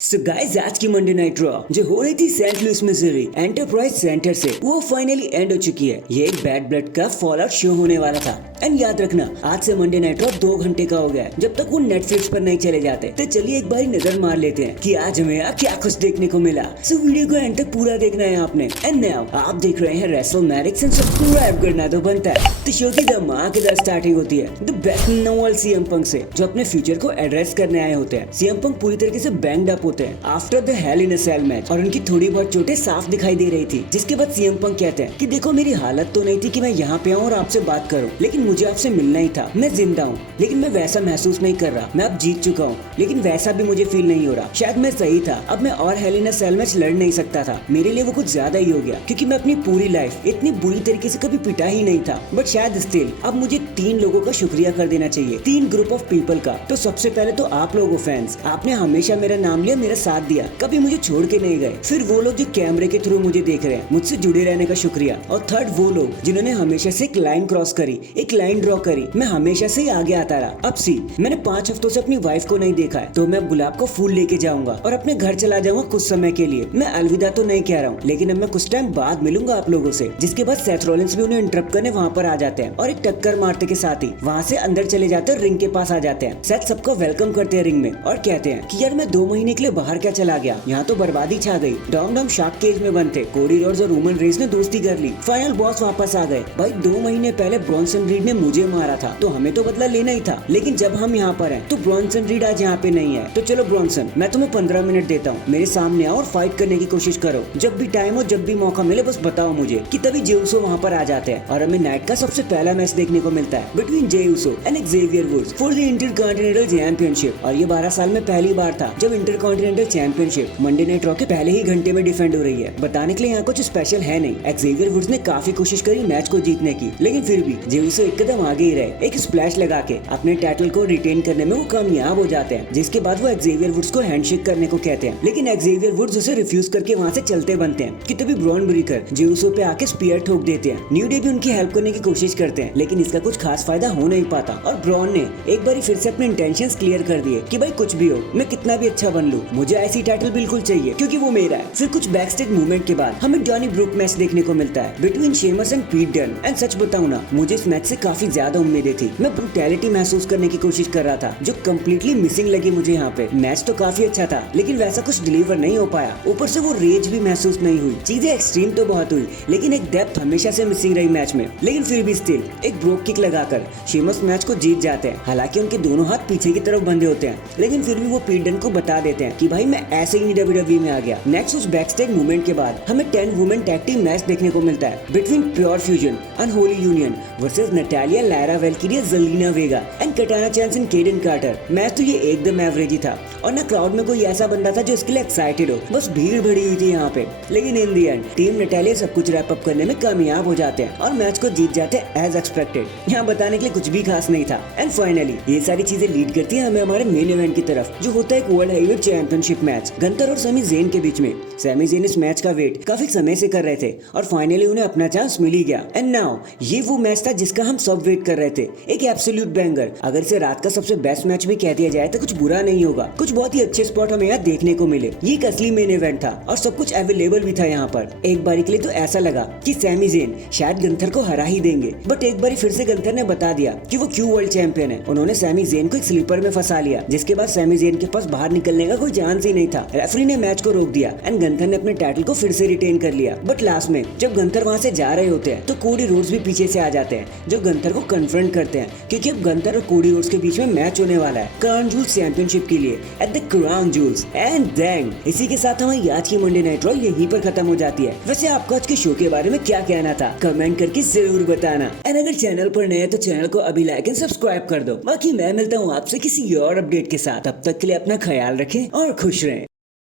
So guys आज की Monday night raw जो हो रही थी Saint Louis Missouri enterprise center से वो फाइनली एंड हो चुकी है। ये एक बैड ब्लड का फॉल आउट शो होने वाला था। एंड याद रखना आज से मंडे नाइट रॉ 2 घंटे का हो गया है जब तक वो नेटफ्लिक्स पर नहीं चले जाते। तो चलिए एक बार नजर मार लेते हैं कि आज हमें यहाँ क्या कुछ देखने को मिला। सो वीडियो को एंड तक पूरा देखना है आपने। एंड नाउ आप देख रहे हैं रेसलमैनिक्स एंड सब्सक्राइब करना तो बनता है। तो शो की धमाकेदार स्टार्टिंग होती है the best novel CM Punk से, जो अपने फ्यूचर को एड्रेस करने आए होते हैं। सीएम पंक पूरी तरीके से बैंग्ड अप होते हैं after the hell in a cell match और उनकी थोड़ी बहुत चोटें साफ दिखाई दे रही थी। जिसके बाद सीएम पंक कहते हैं कि देखो मेरी हालत तो नहीं थी कि मैं यहाँ पे आऊँ और आपसे बात करूँ, लेकिन मुझे आपसे मिलना ही था। मैं जिंदा हूँ लेकिन मैं वैसा महसूस नहीं कर रहा। मैं अब जीत चुका हूँ लेकिन वैसा भी मुझे फील नहीं हो रहा। शायद मैं सही था, अब मैं और hello in a cell match लड़ नहीं सकता था। मेरे लिए वो कुछ ज्यादा ही हो गया क्योंकि मैं अपनी पूरी लाइफ इतनी बुरी तरीके से कभी पिटा ही नहीं था। बट शायद स्टिल अब मुझे 3 लोगों का शुक्रिया कर देना चाहिए, 3 ग्रुप ऑफ पीपल का। तो सबसे पहले तो आप लोगों फैंस, आपने हमेशा मेरा नाम लिया, मेरा साथ दिया, कभी मुझे छोड़ के नहीं गए। फिर वो लोग जो कैमरे के थ्रू मुझे देख रहे हैं, मुझसे जुड़े रहने का शुक्रिया। और थर्ड वो लोग जिन्होंने हमेशा से एक लाइन क्रॉस करी, एक लाइन ड्रॉ करी। मैं हमेशा से ही आगे आता रहा। अब सी मैंने 5 हफ्तों से अपनी वाइफ को नहीं देखा है, तो मैं गुलाब को फूल लेके जाऊंगा और अपने घर चला जाऊंगा कुछ समय के लिए। मैं अलविदा तो नहीं कह रहा हूँ, लेकिन अब मैं कुछ टाइम बाद मिलूंगा आप लोगों से। जिसके बाद सेथ रॉलिंस भी उन्हें इंटरप्ट करने वहाँ पर आ जाते हैं और एक टक्कर मारते के साथ ही वहाँ से अंदर चले जाते हैं, रिंग के पास आ जाते हैं। सेथ सबको वेलकम करते हैं रिंग में और कहते हैं कि यार मैं 2 महीने के लिए बाहर क्या चला गया, यहाँ तो बर्बादी छा गई। डॉम शार्क केज में बंद थे, कोडी रोड्स और रोमन रेंज ने दोस्ती कर ली, फाइनल बॉस वापस आ गए। भाई 2 महीने पहले ब्रॉन्सन रीड ने मुझे मारा था तो हमें तो बदला लेना ही था, लेकिन जब हम यहाँ पर हैं तो ब्रॉन्सन रीड आज यहाँ पे नहीं है। तो चलो ब्रॉन्सन, मैं तुम्हें 15 मिनट देता हूँ, मेरे सामने आओ और फाइट करने की कोशिश करो। जब भी टाइम हो, जब भी मौका मिले, बस बताओ मुझे। कि तभी जे ऊसो वहाँ पर आ जाते हैं और हमें नाइट का सबसे पहला मैच देखने को मिलता है between Jey Uso and Xavier Woods for the intercontinental championship. और ये 12 साल में पहली बार था जब intercontinental championship Monday night raw के पहले ही घंटे में डिफेंड हो रही है। बताने के लिए यहाँ कुछ स्पेशल है नहीं। एक्सेवियर वुड्स ने काफी कोशिश करी मैच को जीतने की, लेकिन फिर भी जे ऊसो एक कदम आगे ही रहे। एक स्प्लैश लगा के अपने टाइटल को रिटेन करने में वो कामयाब हो जाते हैं। जिसके बाद वो एक्सेवियर वुड्स को हैंडशेक करने को कहते हैं, लेकिन एक्सेवियर वुड्स उसे रिफ्यूज करके वहाँ से चलते बनते हैं। कि तभी ब्रॉन ब्रेकर जे ऊसो पे आके स्पीयर ठोक देते हैं। न्यू डे भी उनकी हेल्प करने की कोशिश करते हैं, लेकिन इसका कुछ खास फायदा हो नहीं पाता। और ब्रॉन ने एक बार फिर से अपने इंटेंशंस क्लियर कर दिए कि भाई कुछ भी हो, मैं कितना भी अच्छा बन लूं, मुझे ऐसी टाइटल बिल्कुल चाहिए क्योंकि वो मेरा है। फिर कुछ बैकस्टेज मूवमेंट के बाद हमें जॉनी ब्रूक मैच देखने को मिलता है बिटवीन शेमस एंड पीट डन। एंड सच बताऊं ना, मुझे इस मैच से काफी ज्यादा उम्मीदें थी। मैं ब्रूटैलिटी महसूस करने की कोशिश कर रहा था जो कम्प्लीटली मिसिंग लगी मुझे यहाँ पे। मैच तो काफी अच्छा था लेकिन वैसा कुछ डिलीवर नहीं हो पाया। ऊपर से वो रेज भी महसूस नहीं हुई। चीजें एक्सट्रीम तो बहुत हुई लेकिन एक डेप्थ हमेशा से मिसिंग रही मैच में। लेकिन फिर भी स्टिल एक ब्रोक किक लगाकर शेमस मैच को जीत जाते हैं। हालांकि उनके दोनों हाथ पीछे की तरफ बंधे होते हैं, लेकिन फिर भी वो पीट डन को बता देते हैं कि भाई मैं ऐसे ही नहीं WWE में आ गया। नेक्स्ट उस बैकस्टेज मूवमेंट के बाद हमें 10 वुमेन टैग टीम मैच देखने को मिलता है between pure fusion unholy union versus Natalia, Lyra Valkyria, Zelina Vega and Katana Chance and Kayden Carter. Match तो ये एकदम एवरेज ही था और ना क्राउड में कोई ऐसा बंदा था जो इसके लिए एक्साइटेड हो। बस भीड़ भरी हुई थी यहाँ पे। लेकिन इन दी एंड टीम नटालिया सब कुछ रैप अप करने में कामयाब हो जाते हैं और मैच को जीत जाते हैं एज एक्सपेक्टेड। यहाँ बताने के लिए कुछ भी खास नहीं था। एंड फाइनली ये सारी चीजें लीड करती है हमें हमारे मेन इवेंट की तरफ, जो होता है एक वर्ल्ड हेवीवेट चैंपियनशिप मैच गंतर और समी ज़ेन के बीच में। सैमी ज़ेन इस मैच का वेट काफी समय से कर रहे थे और फाइनली उन्हें अपना चांस मिल ही गया। एंड नाउ ये वो मैच था जिसका हम सब वेट कर रहे थे, एक एब्सोल्यूट बैंगर। अगर इसे रात का सबसे बेस्ट मैच भी कह दिया जाए तो कुछ बुरा नहीं होगा। कुछ बहुत ही अच्छे स्पॉट हमें यहाँ देखने को मिले। ये एक असली मेन इवेंट था और सब कुछ अवेलेबल भी था यहाँ पर। एक बारी के लिए तो ऐसा लगा कि सैमी ज़ेन शायद गंथर को हरा ही देंगे, बट एक बारी फिर से गंथर ने बता दिया कि वो क्यों वर्ल्ड चैंपियन है। उन्होंने सैमी ज़ेन को एक स्लीपर में फंसा लिया, जिसके बाद सैमी ज़ेन के पास बाहर निकलने का कोई चांस ही नहीं था। रेफरी ने मैच को रोक दिया एंड गंथर ने अपने टाइटल को फिर से रिटेन कर लिया। बट लास्ट में जब गंथर वहाँ से जा रहे होते हैं तो कोडी रोड्स भी पीछे से आ जाते हैं जो गंथर को कन्फ्रंट करते हैं, क्योंकि अब गंथर और कोडी रोड्स के बीच में मैच होने वाला है क्राउन जूल्स चैंपियनशिप के लिए at the crown jewels. And then इसी के साथ हमारी आज की मंडे नाइट रॉ यहीं पर खत्म हो जाती है। वैसे आपको आज के शो के बारे में क्या कहना था कमेंट करके जरूर बताना। एंड अगर चैनल पर नए हैं तो चैनल को अभी लाइक एंड सब्सक्राइब कर दो। बाकी मैं मिलता हूँ आपसे किसी और अपडेट के साथ। तब तक के लिए अपना ख्याल रखें और खुश रहें।